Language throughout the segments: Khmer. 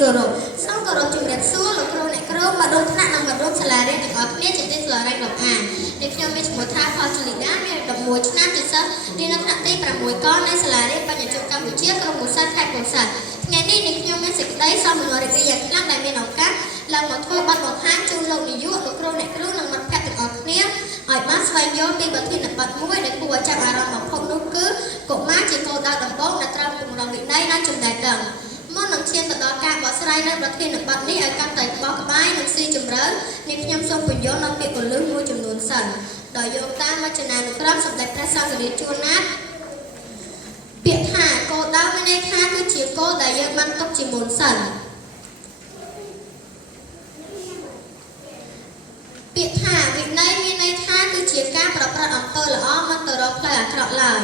គោរពសូមគោរពជំរាបសួរលោកគ្រូអ្នកគ្រូមករួមថ្នាក់និងមករួមសាលារៀនទាំងអស់គ្នាជាទីស្រឡាញ់របស់អាននេះខ្ញុំមានឈ្មោះថាផលជលីដាមាន11ឆ្នាំជាសិស្សរៀននៅថ្នាក់ទី6កនៅសាលារៀនបញ្ញជនកម្ពុជាក្រុងពោធិ៍សាត់ខេត្តពោធិ៍សាត់ថ្ងៃនេះខ្ញុំមានសេចក្តីសោមនស្សរីករាយយ៉ាងខ្លាំងដែលមានឱកាសឡើងមកធ្វើបទបង្ហាញជូនលោកនាយកលោកគ្រូអ្នកគ្រូនិងមិត្តភ័ក្តិទាំងអស់គ្នាឲ្យបានស្វែងយល់ពីប្រធានបទមួយដែលគួរឲ្យចាប់អារម្មណ៍បំផុតនោះគឺកុមារជាគោលដៅដំបូងដែលត្រូវពង្រឹងវិន័យនិងចំណេះដឹងមុននឹងឈានទៅដល់ការបកស្រាយនៅប្រធានបទនេះឲ្យកាន់តែបោះក្បាយនិងស៊ីជម្រៅនេះខ្ញុំសូមពន្យល់នៅពាក្យគន្លឹះមួយចំនួនសិនដោយយោងតាមវចនានុក្រមសម្ដេចព្រះសង្ឃរាជជួនណាតពាក្យថាគោលដៅមានន័យថាគឺជាគោលដែលយើងបានទុកជាមុនសិនពាក្យថាវិន័យមានន័យថាគឺជាការប្រព្រឹត្តអំពើល្អមិនទៅរកផ្លូវអាក្រក់ឡើយ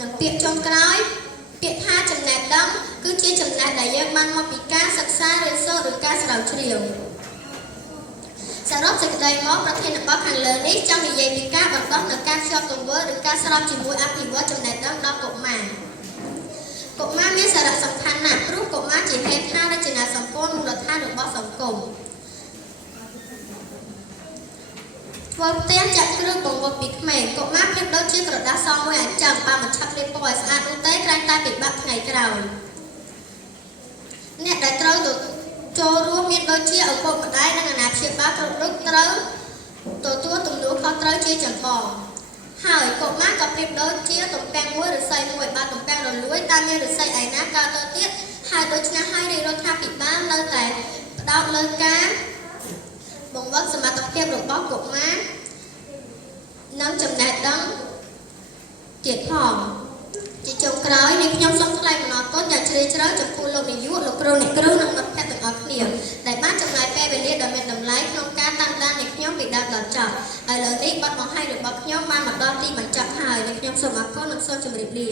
និងពាក្យចុងក្រោយពាក្យថាចំណេះដឹងគឺជាចំណេះដែលយើងបានមកពីការសិក្សារៀនសូត្រឬការស្រាវជ្រាវសរុបសេចក្តីមកប្រធានបទខាងលើនេះចង់និយាយពីការបណ្ដុះនិងការភ្ជាប់ទង្វើឬការស្របជាមួយអភិវឌ្ឍចំណេះដឹងដល់កុមារមានសារៈសំខាន់ណាស់ព្រោះកុមារជាហេដ្ឋារចនាសម្ព័ន្ធមូលដ្ឋានរបស់សង្គមធ្វើផ្ទះចាក់គ្រឿងបង្វឹកពីក្មេងកុមារប្រៀបដូចជាក្រដាសសមួយអញ្ចឹងបើមិនឆាប់លាបពណ៌ឲ្យស្អាតនោះទេក្រែងតែពិបាកថ្ងៃក្រោយអ្នកដែលត្រូវចូលរួមមានដូចជាឪពុកម្ដាយនិងអាណាព្យាបាលគ្រប់រូបត្រូវទទួលទំនួលខុសត្រូវជាចម្បងហើយកុមារក៏ប្រៀបដូចជាទំពាំងមួយឫស្សីមួយបើទំពាំងរលួយតាមមានឫស្សីឯណាកើតទៅទៀតហើយដូច្នេះហើយរដ្ឋាភិបាលនៅតែផ្ដោតលើការបង្វឹកសមត្ថភាពរបស់កុមារនិងចំណេះដឹងទៀតផងជាចុងក្រោយនេះខ្ញុំសូមថ្លែងអំណរគុណយ៉ាងជ្រាលជ្រៅចំពោះលោកនាយកលោកគ្រូអ្នកគ្រូនិងមិត្តភ័ក្តិទាំងអស់គ្នាដែលបានចំណាយពេលវេលាដ៏មានតម្លៃក្នុងការតាមដាននៃខ្ញុំពីដើមដល់ចប់ហើយឥឡូវនេះបទបង្ហាញរបស់ខ្ញុំបានមកដល់ទីបញ្ចប់ហើយនិងខ្ញុំសូមអរគុណនិងសូមជម្រាបលា